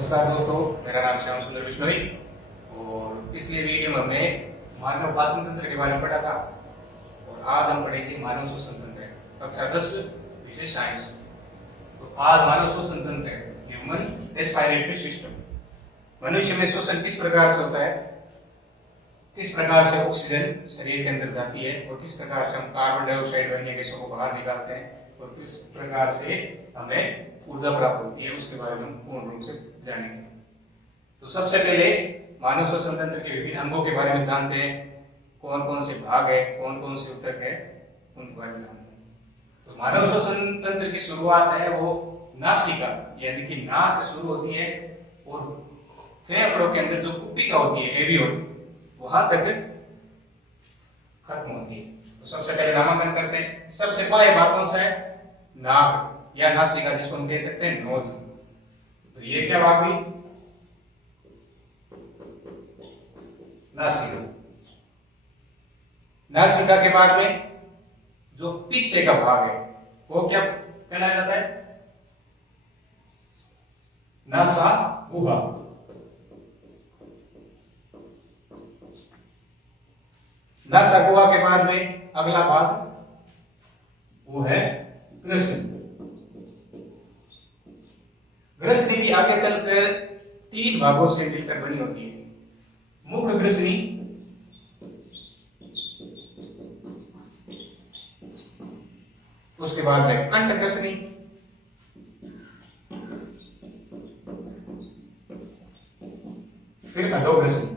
नमस्कार दोस्तों, मेरा नाम श्याम सुंदर बिश्नोई और पिछले वीडियो में हमने मानव पाचन तंत्र के बारे में पढ़ा था और आज हम पढ़ेंगे मानव श्वसन तंत्र कक्षा 10 विषय साइंस। तो आज मानव श्वसन तंत्र ह्यूमन रेस्पिरेटरी सिस्टम। मनुष्य में श्वसन किस प्रकार से होता है, किस प्रकार से ऑक्सीजन शरीर के अंदर जाती है और किस प्रकार से हम कार्बन डाइऑक्साइड अन्य गैसों को बाहर निकालते हैं और किस प्रकार से हमें ऊर्जा प्राप्त होती है, उसके बारे में हम पूर्ण रूप से जानेंगे। तो सबसे पहले मानव श्वसन तंत्र के विभिन्न अंगों के बारे में जानते हैं, कौन कौन से भाग है, कौन कौन से ऊतक है, उनके बारे में जानते हैं। तो मानव श्वसन तंत्र की शुरुआत है वो नासिका यानी कि नाक से शुरू होती है और फेफड़ों के अंदर जो कुपिका होती है एवियोल वहां तक खत्म होती है। तो सबसे पहले नामांकन करते हैं। सबसे बाह्य भाग कौन सा है? नाक या नासिका, जिसको हम कह सकते हैं नोज। तो ये क्या भाग हुई? नासिका। नासिका के बाद में जो पीछे का भाग है वो क्या कहलाया जाता है? नासा गुहा। नासा गुहा के बाद में अगला भाग वो है ग्रसनी। ग्रसनी भी आगे चलकर 3 भागों से मिलकर बनी होती है। मुख ग्रसनी, उसके बाद में कंठ ग्रसनी, फिर अधोग्रसनी।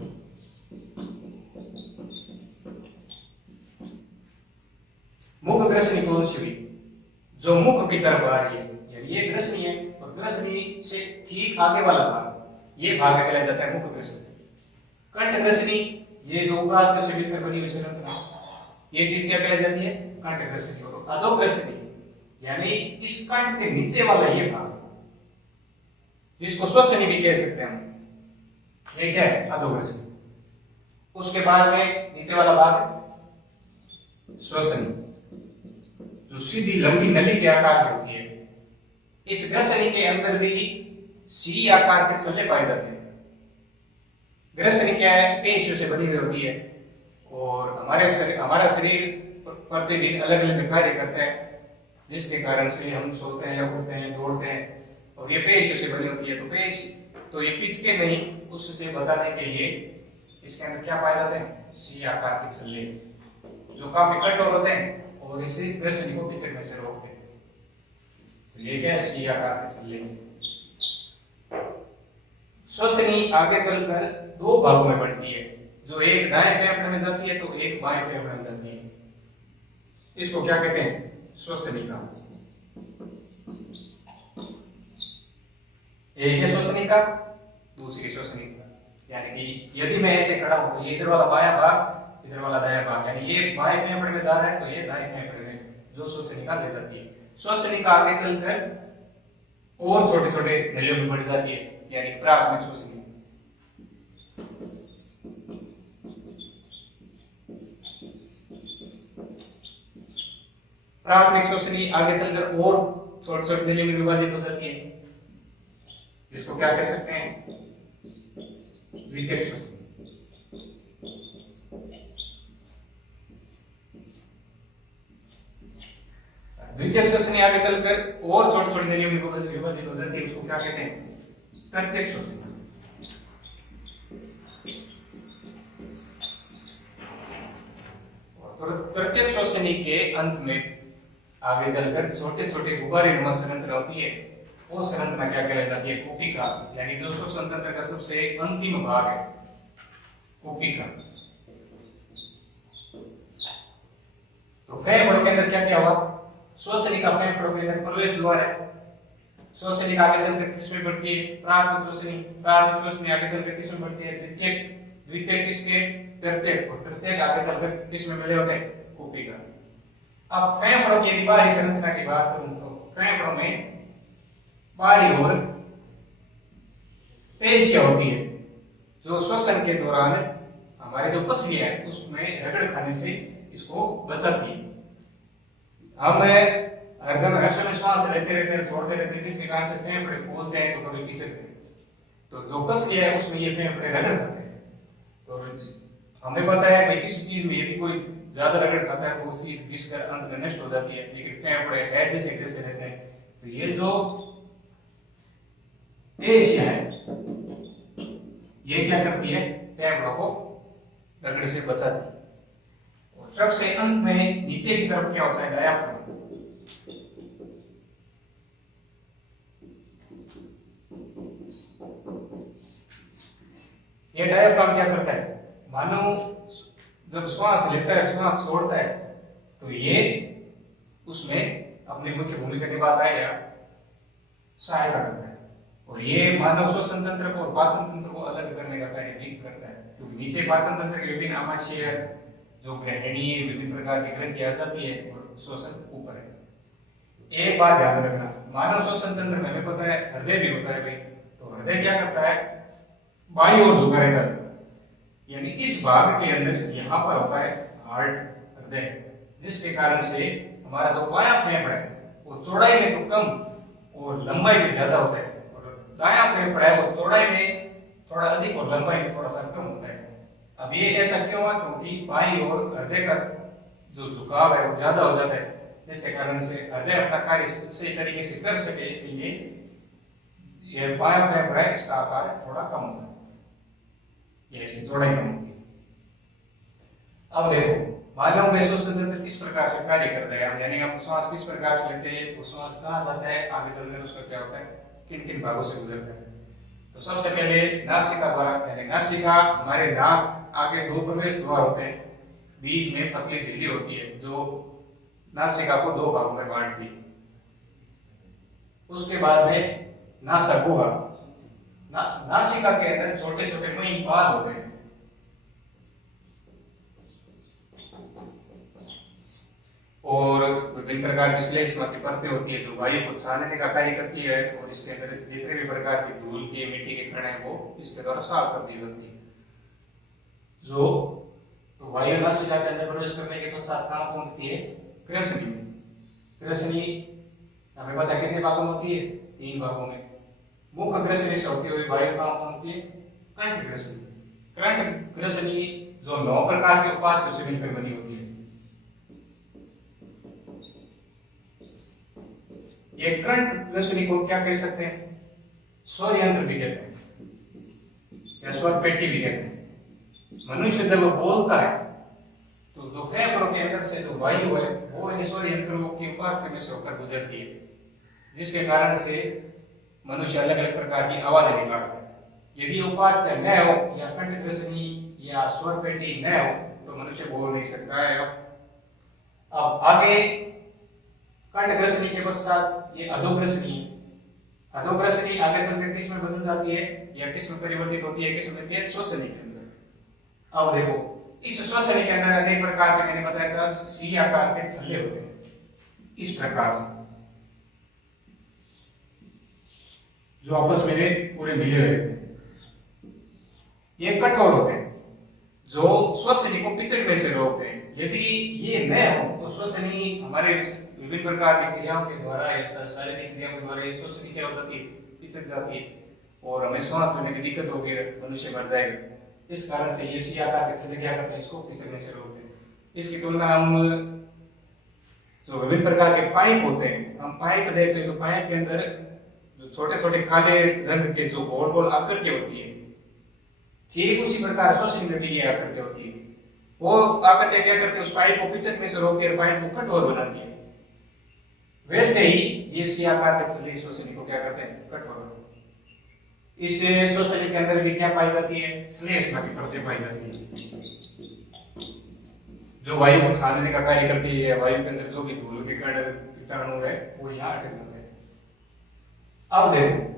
मुख ग्रसनी कौन सी हुई? जो मुख की तरफ आ रही है, यानी ये ग्रसनी है और ग्रसनी से ठीक आगे वाला भाग ये भाग कहलाया जाता है मुख ग्रसनी। कंठ ग्रसनी, ये जो उपास्थि से मिलकर बनी हुई संरचना, ये चीज क्या कहलाई जाती है? कंठ ग्रसनी। और अधोग्रसनी यानी इस कंठ के नीचे वाला ये भाग, जिसको श्वसनी भी कह सकते हैं हम, ये क्या है? अधोग्रसनी। उसके बाद में नीचे वाला भाग श्वसनी, जो सीधी लंबी नली के आकार की होती है। इस ग्रसनी के अंदर भी सी आकार के छल्ले पाए जाते हैं। ग्रसनी क्या है? पेशियों से बनी हुई होती है और हमारा शरीर प्रतिदिन अलग अलग कार्य करता है, जिसके कारण से हम सोते हैं, उठते हैं, दौड़ते हैं और ये पेशियों से बनी होती है। तो पेशी तो ये पिचके नहीं, उससे बचाने के लिए इसके अंदर क्या पाए जाते हैं? सी आकार के छल्ले, जो काफी कठोर होते हैं और इसी ग्रसनी को पिचकने से रोकते हैं। तो ये क्या है? सी आकार के छल्ले। श्वसनी आगे चलकर 2 भागों में बढ़ती है, जो एक दाएं फेफड़े में जाती है तो एक बाएं फेफड़े में जाती है। इसको क्या कहते हैं? श्वसनिका। एक है श्वसनिका, दूसरी श्वसनिका। यानी कि यदि मैं ऐसे खड़ा हूं तो ये इधर वाला बायां भाग, इधर वाला दायां भाग, यानी ये बाएं फेफड़े में जा रहा है तो ये दाएं फेफड़े में, जो श्वसनिका ले जाती है। श्वसनिका आगे चलकर और छोटे छोटे नलियों में बढ़ जाती है, यानी प्राथमिक श्वसनी। प्राथमिक श्वसनी आगे चलकर और छोटे छोटे नलियों में विभाजित हो जाती है, जिसको क्या कह सकते हैं? द्वितीयक श्वसनी। द्वितीयक श्वसनी आगे चलकर और छोटे छोटे नलियों में विभाजित हो जाती है, उसको क्या कहते हैं? तृतीयक श्वसनी। तृतीयक श्वसनी के अंत में आगे चलकर छोटे छोटे गुब्बारेनुमा संरचना होती है। वो संरचना क्या कहलाई जाती है? कुपिका, यानी जो श्वसन तंत्र का सबसे अंतिम भाग है, कुपिका। तो फेफड़ों के अंदर क्या क्या हुआ? श्वसनिका फेफड़ों के अंदर प्रवेश द्वार है। श्वसनिका आगे चलकर किसमें बढ़ती है? प्राथमिक श्वसनी। प्राथमिक श्वसनी आगे चलकर किसमें बढ़ती है? द्वितीयक। द्वितीयक किसके? तृतीयक। और तृतीयक आगे चलकर किसमें मिले होते हैं? कुपिका। अब फेफड़ों की यदि बाहरी संरचना की बात करूं तो फेफड़ों में बाहरी ओर पेशियां होती है, जो श्वसन के दौरान हमारे जो पसलियां है उसमें रगड़ खाने से इसको बचाती है। हम हरदम हर्ष में श्वास लेते रहते हैं, छोड़ते रहते हैं, जिसके कारण से फेफड़े फूलते हैं तो कभी पिचकते हैं। तो जो कस किया है उसमें ये फेफड़े रगड़ खाते हैं। तो हमें पता है भाई किसी चीज में यदि कोई ज्यादा रगड़ खाता है तो उस चीज घिस कर अंत में नष्ट हो जाती है, लेकिन फेफड़े है जैसे जैसे रहते हैं। तो ये जो पेशियां है ये क्या करती है, फेफड़ों को रगड़ से बचाती है। और सबसे अंत में नीचे की तरफ क्या होता है, डायाफ्राम। ये डायाफ्राम क्या करता है, मानो जब श्वास लेता है श्वास छोड़ता है तो ये उसमें अपनी मुख्य भूमिका निभाता है या सहायता करता है। और ये मानव श्वसन तंत्र को और पाचन तंत्र को अलग करने का कार्य भी करता है, क्योंकि नीचे पाचन तंत्र के विभिन्न आमाशय जो ग्रहणीय विभिन्न प्रकार की ग्रंथि आ जाती है और श्वसन ऊपर है। एक बात ध्यान रखना, मानव श्वसन तंत्र में हमें पता है हृदय भी होता है भाई। तो हृदय क्या करता है, बाईं ओर झुका रहता है, यानी इस भाग के अंदर यहाँ पर होता है हार्ट, हृदय, जिसके कारण से हमारा जो बायां फेफड़ा है वो चौड़ाई में तो कम और लंबाई में ज्यादा होता है, और दायां फेफड़ा है वो चौड़ाई में थोड़ा अधिक और लंबाई में थोड़ा सा कम होता है। अब ये ऐसा क्यों है, क्योंकि बाईं ओर हृदय का जो झुकाव है वो ज्यादा हो जाता है, जिसके कारण से हृदय अपना कार्य सही तरीके से कर सके, इसलिए ये बायां फेफड़ा है इसका आकार थोड़ा कम होता है या इसकी चौड़ाई कम होती है। अब देखो मानव में श्वसन तंत्र किस प्रकार से कार्य करता है, यानी आप श्वास किस प्रकार से लेते हैं, वो श्वास कहाँ जाता है, आगे चलकर उसका क्या होता है, किन किन भागों से गुजरता है। तो सबसे पहले नासिका द्वारा, यानी नासिका हमारे नाक आगे दो प्रवेश द्वार होते हैं, बीच में पतली झिल्ली होती है जो नासिका को दो भागों में बांटती है। उसके बाद में नासागुहा, नासिका के अंदर छोटे छोटे महीन पाद होते हैं, और विभिन्न प्रकार की श्लेष्मा की परतें होती है जो वायु को छानने का कार्य करती है, और इसके अंदर जितने भी प्रकार की धूल के मिट्टी के कण है वो इसके द्वारा साफ कर दी जाती है। जो तो वायु नासिका के अंदर प्रवेश करने के पश्चात कहाँ पहुंचती है, कृष्णी में। कृष्णी हमें पता है कितने भागों में होती है, 3 भागों में। मुख कृष्णी से होती हुई वायु कहाँ पहुंचती है, कंठ कृष्णी। कंठ कृष्णी जो 9 प्रकार के उपास्थि से मिलकर बनी होती है। ये कंठ कृष्णी को क्या कह सकते हैं, स्वर यंत्र भी कहते हैं या स्वर पेटी भी कहते हैं। मनुष्य जब बोलता है तो जो फेफड़ों के अंदर से जो वायु है वो इन स्वर यंत्रों की उपास्थि में से होकर गुजरती है, जिसके कारण से मनुष्य अलग अलग प्रकार की आवाजें निकालता है। यदि उपास्थि न हो या कंठ कृष्णी या स्वर पेटी न हो तो मनुष्य बोल नहीं सकता है। अब आगे कंठ कृष्णी के पश्चात ये अधोकृष्णी, अधोकृष्णी आगे चलकर किस में बदल जाती है या किस में परिवर्तित होती है, किस में होती है, श्वसनी के अंदर। अब देखो इस श्वसनी के अंदर अनेक प्रकार के, मैंने बताया था, सी आकार के छल्ले होते हैं इस प्रकार से, जो आपस में पूरे मिले हुए रहते हैं। ये कठोर होते हैं जो श्वसनी को पिचकने से रोकते हैं। यदि ये न हो तो श्वसनी हमारे विभिन्न प्रकार की क्रियाओं के द्वारा या शारीरिक क्रियाओं के द्वारा ये श्वसनी क्या हो जाती है, पिचक जाती है, और हमें श्वास लेने में दिक्कत होगी, मनुष्य मर जाएगा। इस कारण से ये सी आकार के छल्ले क्या करते हैं, इसको पिचकने से रोकते हैं। इसकी तुलना हम जो विभिन्न प्रकार के पाइप होते हैं, हम पाइप देखते हैं तो पाइप के अंदर जो छोटे छोटे काले रंग के जो गोल गोल आकृति होती है, ठीक उसी प्रकार श्वसन में भी ये आकृति होती है। वो आकृति क्या करती है, उस पाइप को पिचकने से रोकती है, पाइप को कठोर बनाती है। वैसे ही ये सी आकार के छल्ले श्वसनी को क्या करते हैं, कठोर। इस श्वसनी के अंदर भी क्या पाई जाती है, श्लेष्मा की परतें पाई जाती है जो वायु को छानने का कार्य करती है। वायु के अंदर जो भी धूल के कण कीटाणु है वो यहाँ अटक जाते हैं। अब देखो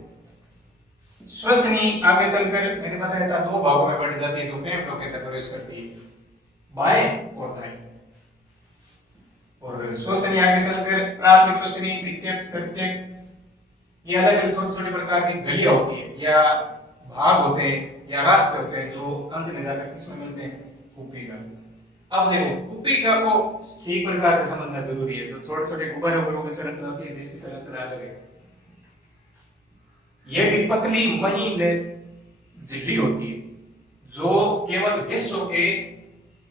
श्वसनी आगे चलकर मैंने बताया था 2 भागों में बढ़ जाती है जो फेफड़ों के अंदर प्रवेश करती है, बाएं और दाएं। और श्वसनी आगे चलकर प्राथमिक श्वसनी, द्वितीयक, तृतीयक, ये अलग अलग छोटे छोटे प्रकार की गलियां होती है या भाग होते हैं या रास्ते होते हैं जो अंत में जाकर किसमें मिलते हैं, कुपिका। अब देखो कुपिका को ठीक प्रकार से समझना जरूरी है। जो छोटे छोटे गुब्बारों की संरचना होती है, देशी संरचना अलग है। ये भी पतली महीन झिल्ली होती है जो केवल गैसों के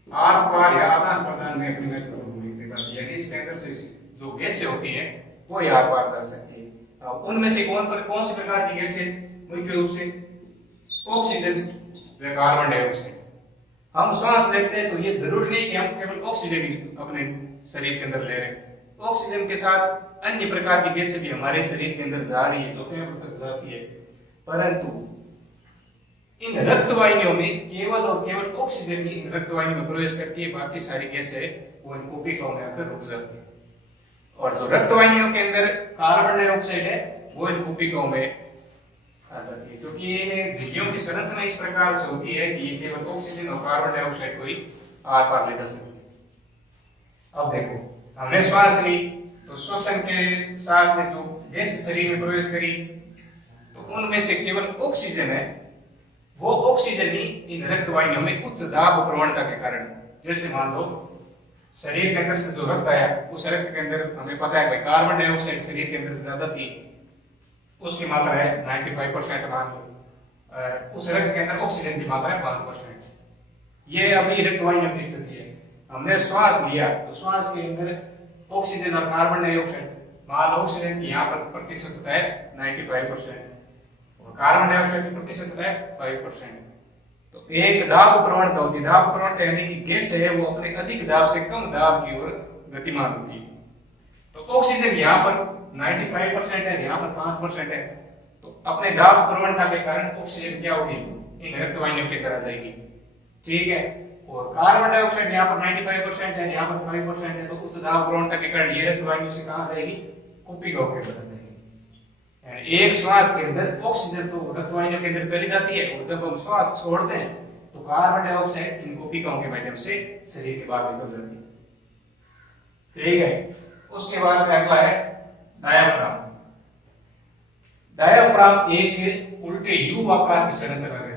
आर पार या आदान प्रदान में अपनी महत्वपूर्ण भूमिका निभाती है। यानी इसके अंदर से जो गैसें होती हैं वो ही आर पार जा सकती है। अब उनमें से कौन सी प्रकार की गैसें? मुख्य रूप से ऑक्सीजन व कार्बन डाइऑक्साइड। हम श्वास लेते हैं तो ये जरूरी नहीं कि हम केवल ऑक्सीजन ही अपने शरीर के अंदर ले रहे हैं। ऑक्सीजन के साथ अन्य प्रकार की गैसें भी हमारे शरीर के अंदर जा रही है, जो फेफड़ों तक जाती है, परंतु इन रक्त वाहिनियों में केवल और केवल ऑक्सीजन ही रक्त वाहिनी में प्रवेश करती है, बाकी सारी गैसें वो इन कोशिकाओं में आकर रुक जाती है। और जो रक्त वाहिनियों के अंदर कार्बन डाइऑक्साइड है वो इन कोशिकाओं में आ जाती है, क्योंकि इन झिल्लियों की संरचना इस प्रकार से होती है कि ये केवल ऑक्सीजन और कार्बन डाइऑक्साइड को ही आर पार ले जा सकती है। अब देखो, हमने श्वास ली तो श्वसन के साथ में जो गैस शरीर में प्रवेश करी तो उनमें से केवल ऑक्सीजन है, वो ऑक्सीजन ही इन रक्त वाहिनियों में उच्च दाब प्रवणता के कारण, जैसे मान लो शरीर के अंदर से जो रक्त आया उस रक्त के अंदर हमें पता है भाई कार्बन डाइऑक्साइड शरीर के अंदर ज्यादा थी, उसकी मात्रा है 95% मान लो, उस रक्त के अंदर ऑक्सीजन की मात्रा है 5%। ये अभी रक्त वाहिनियों की स्थिति है। हमने श्वास लिया तो श्वास के अंदर ऑक्सीजन और कार्बन डाइऑक्साइड, मान लो ऑक्सीजन की यहाँ पर प्रतिशतता है 95% और कार्बन डाइऑक्साइड की प्रतिशतता है 5%। तो एक दाब प्रवणता होती है। दाब प्रवणता यानी कि गैस है वो अपने अधिक दाब से कम दाब की ओर गतिमान होती है। तो ऑक्सीजन यहाँ पर 95% है, यहाँ पर 5% है, तो अपने दाब प्रवणता के कारण ऑक्सीजन क्या होगी? इन रक्त वाहिनियों की तरह जाएगी, ठीक है। और कार्बन डाइऑक्साइड यहाँ पर 95% है, यहाँ पर 5% है, तो उच्च दाब प्रवणता के कारण ये रक्त वाहिनियों से कहां जाएगी? कोशिकाओं के अंदर जाएगी। एक श्वास के अंदर ऑक्सीजन तो रक्त वाहिनियों के अंदर चली जाती है और जब हम श्वास छोड़ते हैं तो कार्बन डाइऑक्साइड इन कोशिकाओं के माध्यम से शरीर के बाहर निकल जाती है, ठीक है। उसके बाद अगला है डायाफ्राम। डायाफ्राम एक उल्टे यू आकार की संरचना रहती है।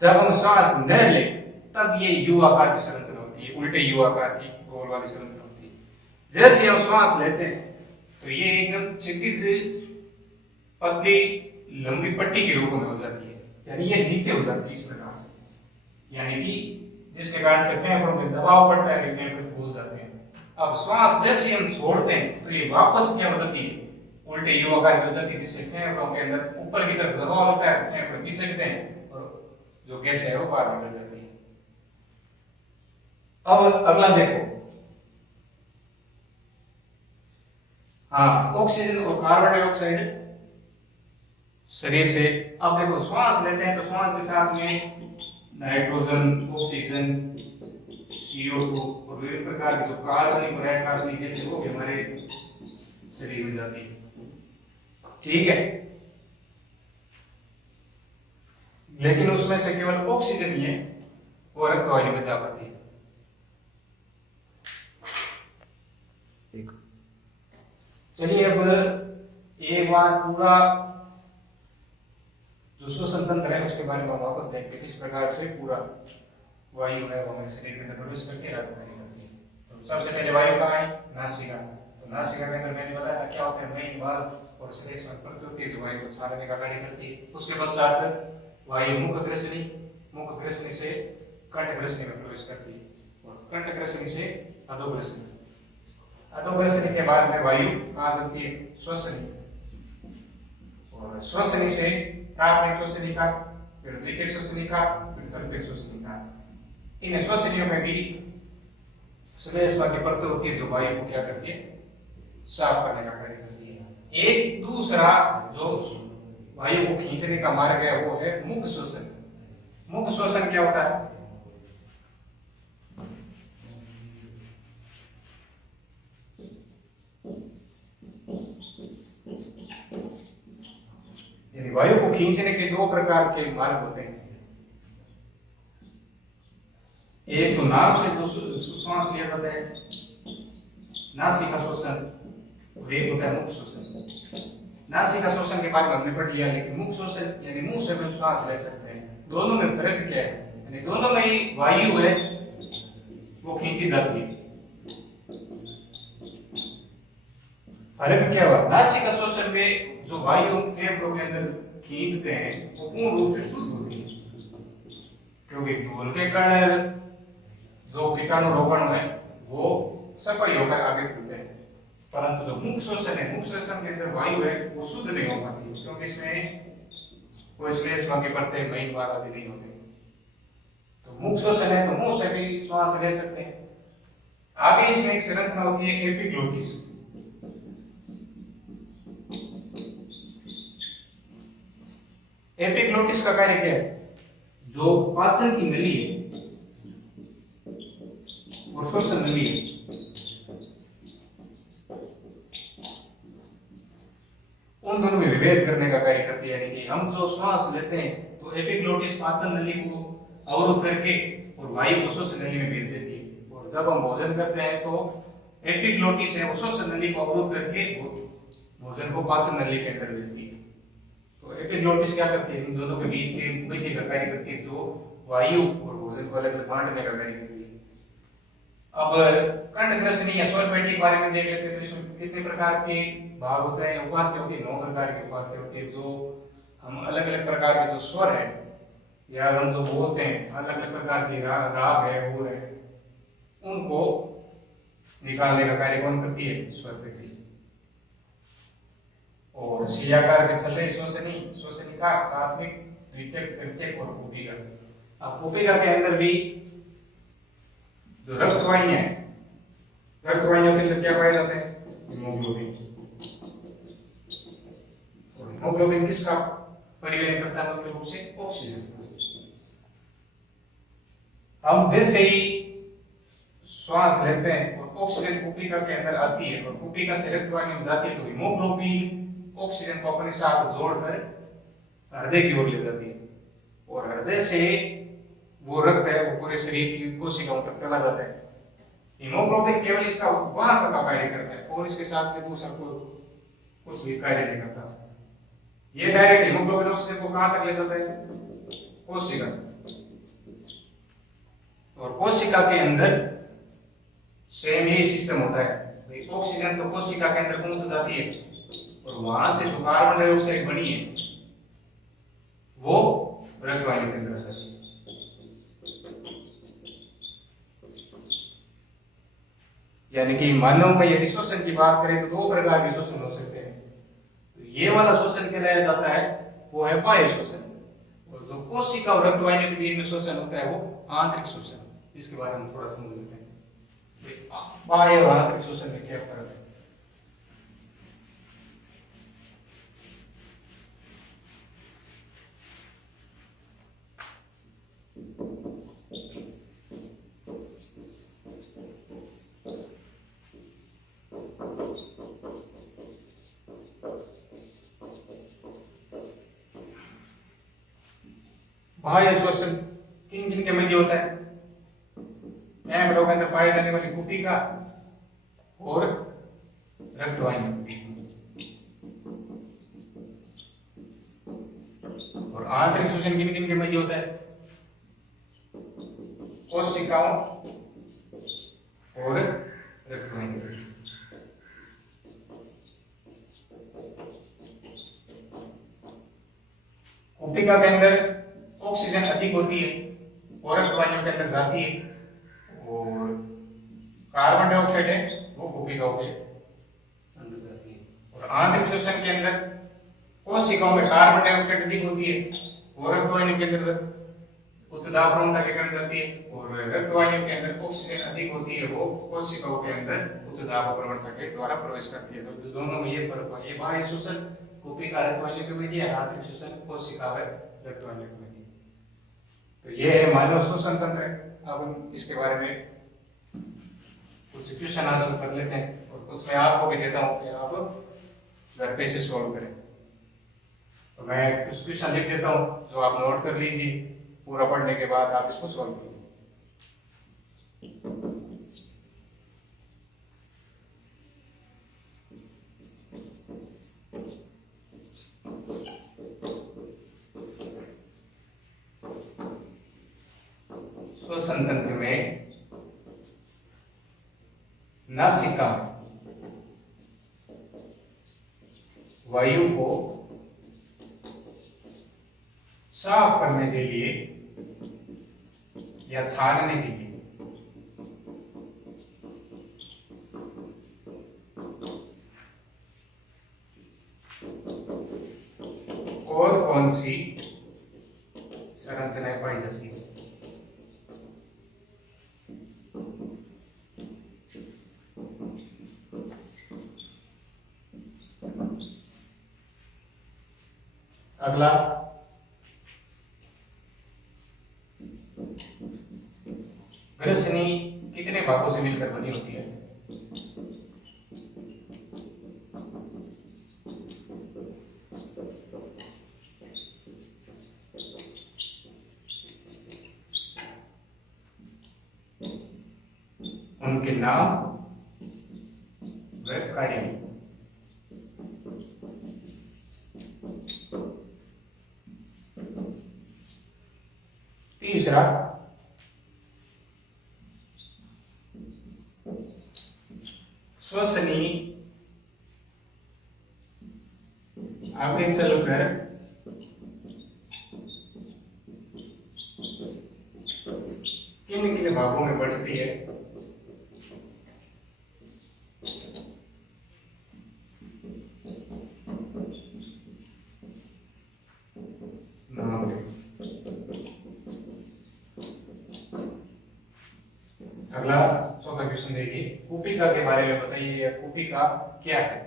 जब हम श्वास न ले तब ये यू आकार की संरचना होती है, उल्टे यू आकार की गोल वाली संरचना होती है। जैसे हम श्वास लेते हैं तो ये एकदम सीधी सी पतली लंबी पट्टी के रूप में हो जाती है, यानी ये नीचे हो जाती है इस प्रकार से, यानी कि जिसके कारण से फेफड़ों पे दबाव पड़ता है, फेफड़े फूल जाते हैं। अब श्वास जैसे हम छोड़ते हैं तो ये वापस क्या हो जाती है? उल्टे यू आकार की हो जाती है, जिससे फेफड़ों के अंदर ऊपर की तरफ दबाव होता है, फेफड़े खिंचते हैं और जो गैस है वो बाहर निकल जाती है। अब अगला देखो, हाँ, ऑक्सीजन और कार्बन डाइऑक्साइड शरीर से। अब देखो, श्वास लेते हैं तो श्वास के साथ में नाइट्रोजन, ऑक्सीजन, CO2 और विभिन्न प्रकार के जो कार्बनिक और अकार्बनिक गैसें वो भी हमारे शरीर में जाती है, ठीक है। लेकिन उसमें से केवल ऑक्सीजन ही है वो रक्त वाहिनी में जा पाती है। चलिए अब एक बार पूरा जो श्वसन तंत्र है उसके बारे में वापस देखते हैं, किस प्रकार से पूरा वायु है वो हमारे शरीर के अंदर प्रवेश करके रक्त वाहिनी करती है। तो सबसे पहले वायु कहाँ है? नासिका। तो नासिका के अंदर मैंने बताया था क्या होता है, मेन वाल्व और श्लेष्मा प्रत्युत्ती जो वायु को छानने का कार्य करती है। उसके पश्चात वायु मुख ग्रसनी, मुख ग्रसनी से कंठ ग्रसनी में प्रवेश करती है और कंठ ग्रसनी से अधोग्रसनी, अधोग्रसनी के बाद में वायु कहाँ जाती है? श्वसनी, और श्वसनी से प्राथमिक श्वसनिका, फिर द्वितीयक श्वसनिका, फिर तृतीयक श्वसनिका। इन श्वसनियों में भी श्लेष्मा की परत होती है जो वायु को क्या करती है? साफ करने का कार्य करती है। एक दूसरा जो वायु को खींचने का मार्ग है वो है मुख श्वसन। मुख श्वसन क्या होता है? वायु को खींचने के दो प्रकार के मार्ग होते हैं, एक तो नाक से जो श्वास लिया जाता है, नासिका श्वसन, और एक होता है मुख श्वसन। नासिका श्वसन के बारे में हमने पढ़ लिया, लेकिन मुख श्वसन यानी मुंह से हम श्वास ले सकते हैं। दोनों में फर्क क्या है? यानी दोनों में ही वायु है वो खींची जाती है। फर्क क्या हुआ? नासिका श्वसन में जो वायु फेफड़ों के अंदर खींचते हैं वो पूर्ण रूप से शुद्ध होती है, क्योंकि धूल के कण जो कीटाणु रोगाणु है वो सफाई होकर आगे चलते हैं, परंतु जो मुख श्वसन है, मुख श्वसन के अंदर वायु है वो शुद्ध नहीं हो पाती, क्योंकि इसमें कोई श्लेष वाक्य पड़ते महीन बार आदि नहीं होते। तो मुख श्वसन है तो मुंह से भी श्वास ले सकते हैं। आगे इसमें एक संरचना होती है एपिग्लोटिस। एपिग्लोटिस का कार्य क्या है? जो पाचन की नली है और श्वसन नली है, उन दोनों में विभेद करने का कार्य करती है। यानी कि हम जो श्वास लेते हैं तो एपिग्लोटिस पाचन नली को अवरुद्ध करके और वायु को श्वसन नली में भेज देती है, और जब हम भोजन करते हैं तो एपिग्लोटिस है वो श्वसन नली को अवरुद्ध करके भोजन को पाचन नली के अंदर भेजती है। तो एपिग्लोटिस क्या करती है? इन दोनों के बीच के मध्य का कार्य करती है, जो वायु और भोजन को अलग अलग बांटने का कार्य करती है। अब कंठग्रसनी या स्वर पेटी के बारे में देख लेते हैं, तो इसमें कितने प्रकार के भाग होते हैं? उपास्थि होती है, 9 प्रकार की उपास्थि होती है, जो हम अलग अलग प्रकार के जो स्वर है या हम जो बोलते हैं, अलग अलग प्रकार की राग है वो है, उनको निकालने का कार्य कौन करती है? स्वर पेटी। और शियाकार के चले श्वसनी, श्वसनिका, प्राथमिक, द्वितीयक, तृतीयक और कुपिका। अब कुपिका के अंदर भी जो रक्तवाहिनी है, रक्तवाहिनियों के अंदर क्या पाए जाते हैं? हीमोग्लोबिन। और हीमोग्लोबिन किसका परिवहन करता है? मुख्य रूप से ऑक्सीजन। हम जैसे ही श्वास लेते हैं और ऑक्सीजन कुपिका के अंदर आती है और कुपिका से रक्तवाहिनी में जाती है, तो हीमोग्लोबिन ऑक्सीजन को अपने साथ जोड़कर हृदय की ओर ले जाती है, और हृदय से वो रक्त है वो पूरे शरीर की कोशिकाओं तक चला जाता है। हीमोग्लोबिन केवल इसका वाहक का कार्य करता है और इसके साथ में दूसरा कोई कुछ भी कार्य नहीं करता। ये डायरेक्ट हीमोग्लोबिन ऑक्सीजन को कहां तक ले जाता है? कोशिका। और कोशिका के अंदर सेम यही सिस्टम होता है, ऑक्सीजन तो कोशिका के अंदर पहुंच जाती है और वहां से जो कार्बन डाइऑक्साइड बनी है वो रक्तवाहिनी के अंदर जाती है। यानी कि मानव में यदि श्वसन की बात करें तो 2 प्रकार के श्वसन हो सकते हैं। तो ये वाला श्वसन कहलाया जाता है वो है बाह्य श्वसन, और जो कोशिका और रक्तवाहिनी के बीच में श्वसन होता है वो आंतरिक श्वसन, जिसके बारे में थोड़ा समझ लेते हैं। बाह्य और आंतरिक श्वसन में क्या फर्क है? बाह्य श्वसन किन किन के मध्य होता है? एंब्रियो के अंदर पाए जाने वाली कुपिका और रक्तवाहिनी। और आंतरिक श्वसन किन किन के मध्य होता है? कोशिकाओं और रक्तवाहिनी। कुपिका के अंदर ऑक्सीजन अधिक होती है और रक्तवाहिनियों के अंदर जाती है, और कार्बन डाइऑक्साइड है वो कुपिकाओं के अंदर जाती है। और आंतरिक श्वसन के अंदर कोशिकाओं में कार्बन डाइऑक्साइड अधिक होती है और रक्तवाहिनियों के अंदर उच्च दाब प्रवणता के कारण जाती है, और रक्तवाहिनियों के अंदर ऑक्सीजन अधिक होती है वो कोशिकाओं के अंदर उच्च दाब प्रवणता के द्वारा प्रवेश करती है। तो दोनों में ये फर्क है। ये बाह्य श्वसन कुपिका रक्तवाहिनियों के मध्य, आंतरिक श्वसन कोशिका और रक्तवाहिनियों के मध्य। तो ये है मानव श्वसन तंत्र। अब हम इसके बारे में कुछ क्वेश्चन आंसर कर लेते हैं, और कुछ मैं आपको भी देता हूं कि आप घर पे से सॉल्व करें। तो मैं कुछ क्वेश्चन लिख देता हूं जो आप नोट कर लीजिए, पूरा पढ़ने के बाद आप इसको सॉल्व करिए। श्वसन तंत्र में नासिका वायु को साफ करने के लिए या छानने के लिए और कौन सी संरचनाएं पाई जाती है? अगला, ग्रसनी कितने भागों से मिलकर बनी होती है? उनके नाम व कार्य। तीसरा, श्वसनी आगे चलकर किन किन भागों में बढ़ती है? नाम है। अगला चौथा क्वेश्चन देखिए, कूपिका के बारे में बताइए, कूपिका क्या है?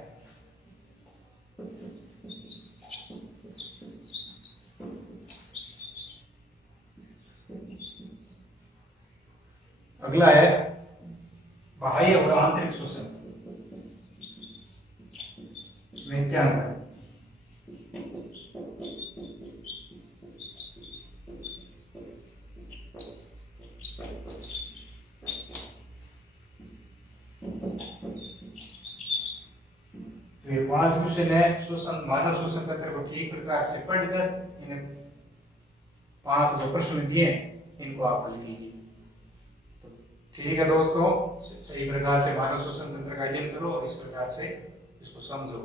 अगला है बाह्य और आंतरिक श्वसन में क्या अंतर है? तो ये 5 क्वेश्चन है श्वसन, मानव श्वसन तंत्र को ठीक प्रकार से पढ़कर इन्हें 5 जो प्रश्न दिए इनको आप हल कीजिए। तो ठीक है दोस्तों, सही प्रकार से मानव श्वसन तंत्र का अध्ययन करो और इस प्रकार से इसको समझो।